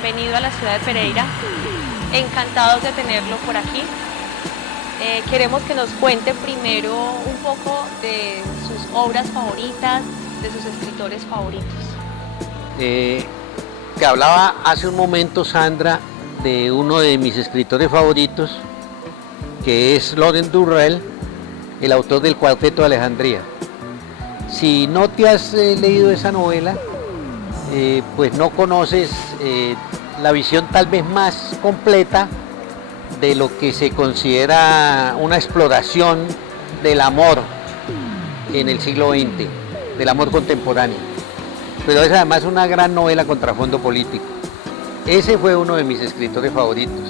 bienvenido a la ciudad de Pereira. Encantados de tenerlo por aquí. Queremos que nos cuente primero un poco de sus obras favoritas, de sus escritores favoritos. Te hablaba hace un momento, Sandra, de uno de mis escritores favoritos, que es Lawrence Durrell, el autor del Cuarteto de Alejandría. Si no te has leído esa novela, pues no conoces la visión tal vez más completa de lo que se considera una exploración del amor en el siglo XX, del amor contemporáneo. Pero es además una gran novela con trasfondo político. Ese fue uno de mis escritores favoritos.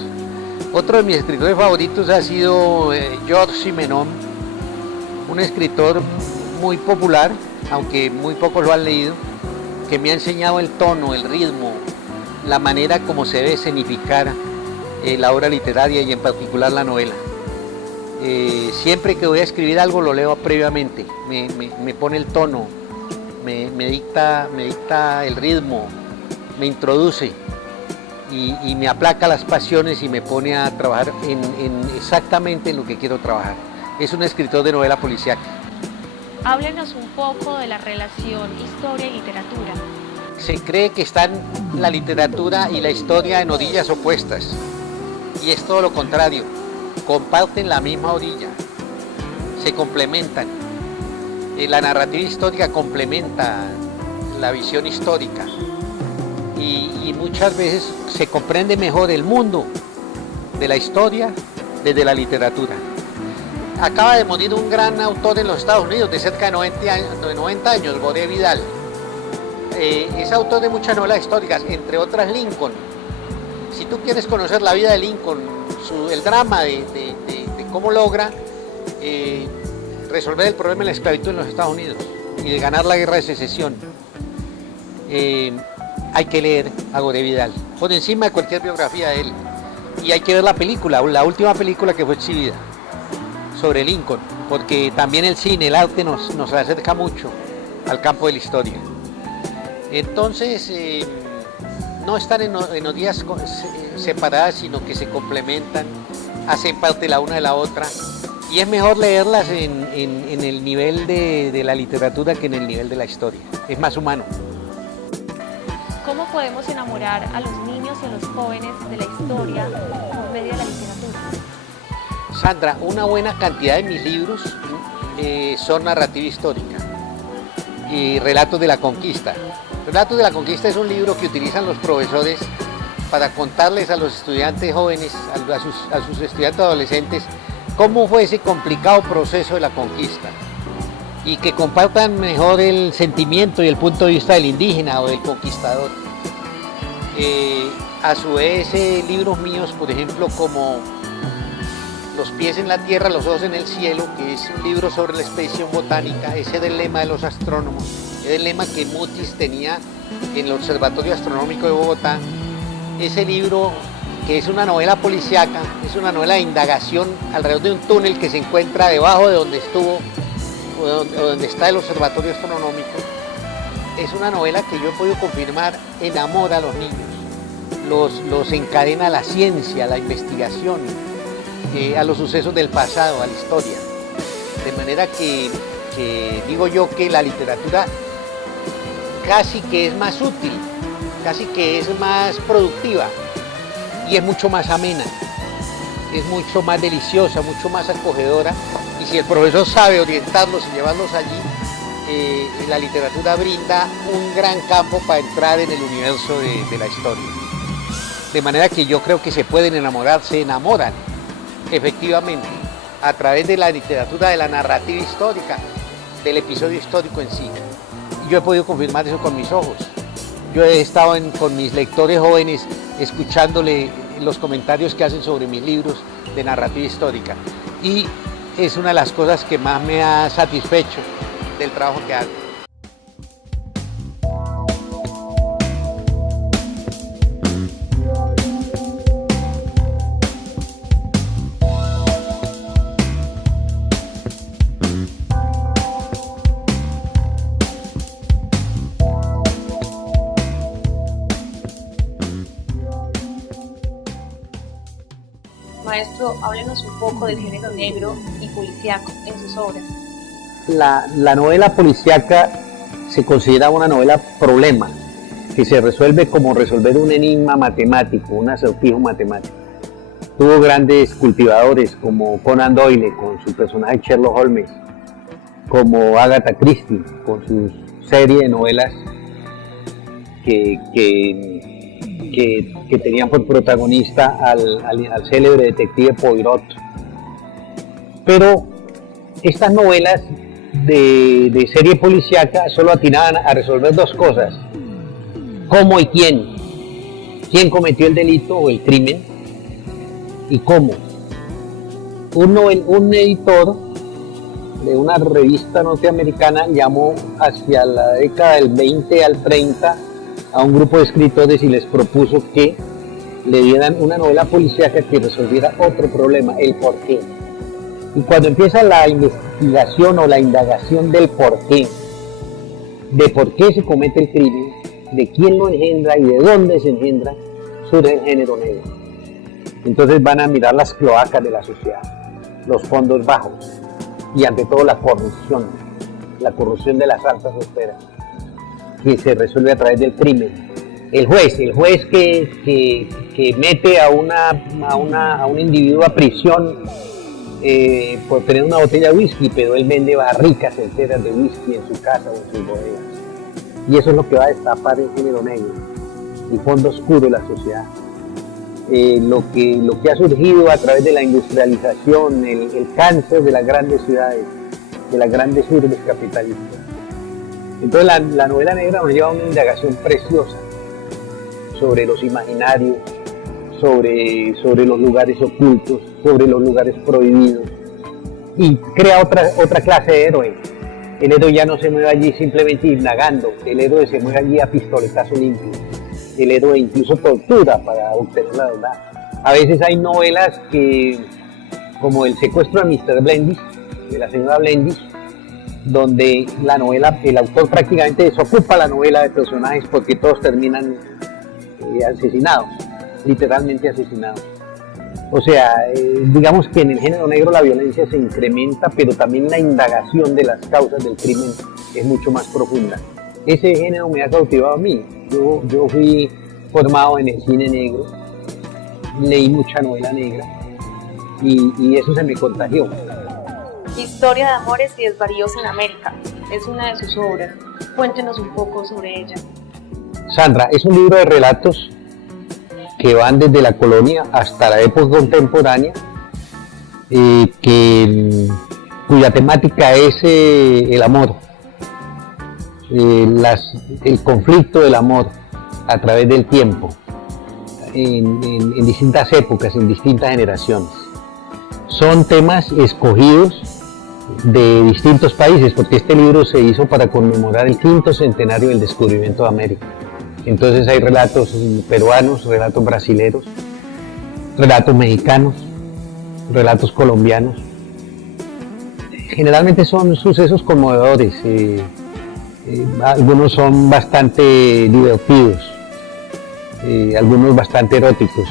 Otro de mis escritores favoritos ha sido Georges Simenon, un escritor muy popular, aunque muy pocos lo han leído, que me ha enseñado el tono, el ritmo, la manera como se debe escenificar la obra literaria y en particular la novela. Siempre que voy a escribir algo lo leo previamente, me pone el tono, me dicta el ritmo, me introduce y me aplaca las pasiones y me pone a trabajar exactamente en lo que quiero trabajar. Es un escritor de novela policíaca. Háblenos un poco de la relación historia y literatura. Se cree que están la literatura y la historia en orillas opuestas, y es todo lo contrario, comparten la misma orilla, se complementan. La narrativa histórica complementa la visión histórica y muchas veces se comprende mejor el mundo de la historia desde la literatura. Acaba de morir un gran autor en los Estados Unidos de cerca de 90 años, Gore Vidal. Es autor de muchas novelas históricas, entre otras Lincoln. Si tú quieres conocer la vida de Lincoln, el drama de cómo logra resolver el problema de la esclavitud en los Estados Unidos y de ganar la guerra de secesión, hay que leer a Gore Vidal, por encima de cualquier biografía de él. Y hay que ver la película, la última película que fue exhibida, sobre Lincoln, porque también el cine, el arte nos acerca mucho al campo de la historia. Entonces, no están en orillas separadas, sino que se complementan, hacen parte la una de la otra, y es mejor leerlas en el nivel de la literatura que en el nivel de la historia, es más humano. ¿Cómo podemos enamorar a los niños y a los jóvenes de la historia por medio de la literatura? Sandra, una buena cantidad de mis libros son narrativa histórica y relatos de la conquista. Relatos de la conquista es un libro que utilizan los profesores para contarles a los estudiantes jóvenes, a sus estudiantes adolescentes, cómo fue ese complicado proceso de la conquista y que compartan mejor el sentimiento y el punto de vista del indígena o del conquistador. A su vez, libros míos, por ejemplo, como Los pies en la tierra, los ojos en el cielo, que es un libro sobre la expedición botánica, ese es el lema de los astrónomos, es el lema que Mutis tenía en el Observatorio Astronómico de Bogotá. Ese libro, que es una novela policíaca, es una novela de indagación alrededor de un túnel que se encuentra debajo de donde estuvo, o donde está el Observatorio Astronómico. Es una novela que yo he podido confirmar enamora a los niños, los encadena a la ciencia, a la investigación, a los sucesos del pasado, a la historia. De manera que digo yo que la literatura casi que es más útil, casi que es más productiva y es mucho más amena, es mucho más deliciosa, mucho más acogedora, y si el profesor sabe orientarlos y llevarlos allí, la literatura brinda un gran campo para entrar en el universo de la historia. De manera que yo creo que se pueden enamorar, se enamoran efectivamente a través de la literatura, de la narrativa histórica, del episodio histórico en sí. Yo he podido confirmar eso con mis ojos. Yo he estado con mis lectores jóvenes escuchándole los comentarios que hacen sobre mis libros de narrativa histórica, y es una de las cosas que más me ha satisfecho del trabajo que hago. Maestro, háblenos un poco del género negro y policíaco en sus obras. La novela policíaca se considera una novela problema, que se resuelve como resolver un enigma matemático, un acertijo matemático. Tuvo grandes cultivadores como Conan Doyle con su personaje Sherlock Holmes, como Agatha Christie con su serie de novelas que tenían por protagonista al célebre detective Poirot. Pero estas novelas de serie policíaca solo atinaban a resolver dos cosas: cómo y quién. ¿Quién cometió el delito o el crimen? ¿Y cómo? Un editor de una revista norteamericana llamó hacia la década del 20 al 30 a un grupo de escritores y les propuso que le dieran una novela policíaca que resolviera otro problema, el por qué. Y cuando empieza la investigación o la indagación del por qué, de por qué se comete el crimen, de quién lo engendra y de dónde se engendra, surge el género negro. Entonces van a mirar las cloacas de la sociedad, los fondos bajos y ante todo la corrupción de las altas esferas, que se resuelve a través del crimen. El juez que mete a un individuo a prisión por tener una botella de whisky, pero él vende barricas enteras de whisky en su casa o en sus bodegas. Y eso es lo que va a destapar el género negro, el fondo oscuro de la sociedad. Lo que ha surgido a través de la industrialización, el cáncer de las grandes ciudades, de las grandes urbes capitalistas. Entonces la novela negra nos lleva a una indagación preciosa sobre los imaginarios, sobre los lugares ocultos, sobre los lugares prohibidos, y crea otra clase de héroe. El héroe ya no se mueve allí simplemente indagando, el héroe se mueve allí a pistoletazo limpio. El héroe incluso tortura para obtener la verdad. A veces hay novelas como El secuestro de Mr. Blendish, de la señora Blendish, donde el autor prácticamente desocupa la novela de personajes porque todos terminan asesinados, literalmente asesinados. O sea, digamos que en el género negro la violencia se incrementa, pero también la indagación de las causas del crimen es mucho más profunda. Ese género me ha cautivado a mí. Yo fui formado en el cine negro, leí mucha novela negra y eso se me contagió. Historia de amores y desvaríos en América es una de sus obras. Cuéntenos un poco sobre ella. Sandra, es un libro de relatos que van desde la colonia hasta la época contemporánea, cuya temática es el amor. El conflicto del amor a través del tiempo, en distintas épocas, en distintas generaciones. Son temas escogidos de distintos países, porque este libro se hizo para conmemorar el 5º centenario del descubrimiento de América. Entonces hay relatos peruanos, relatos brasileños, relatos mexicanos, relatos colombianos. Generalmente son sucesos conmovedores. Algunos son bastante divertidos, algunos bastante eróticos,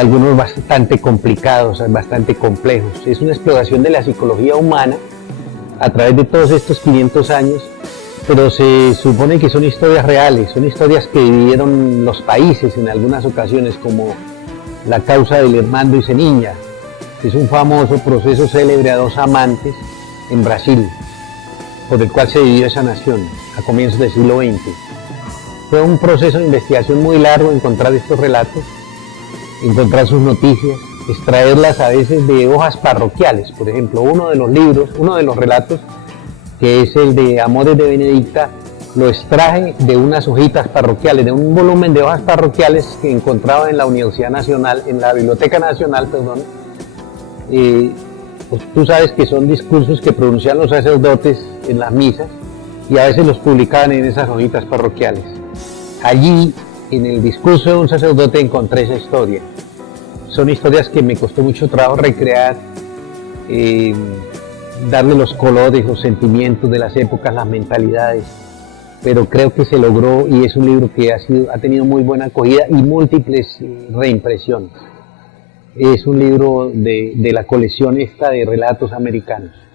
algunos bastante complicados, bastante complejos. Es una exploración de la psicología humana a través de todos estos 500 años, pero se supone que son historias reales, son historias que vivieron los países en algunas ocasiones, como la causa del Hernando y Seniña, que es un famoso proceso célebre a dos amantes en Brasil, por el cual se dividió esa nación a comienzos del siglo XX. Fue un proceso de investigación muy largo encontrar estos relatos, encontrar sus noticias, extraerlas a veces de hojas parroquiales. Por ejemplo, uno de los relatos, que es el de Amores de Benedicta, lo extraje de unas hojitas parroquiales, de un volumen de hojas parroquiales que encontraba en la Universidad Nacional, en la Biblioteca Nacional, perdón. Pues tú sabes que son discursos que pronuncian los sacerdotes en las misas y a veces los publicaban en esas hojitas parroquiales. Allí, en el discurso de un sacerdote, encontré esa historia. Son historias que me costó mucho trabajo recrear, darle los colores, los sentimientos de las épocas, las mentalidades, pero creo que se logró y es un libro que ha tenido muy buena acogida y múltiples reimpresiones. es un libro de la colección esta de relatos americanos.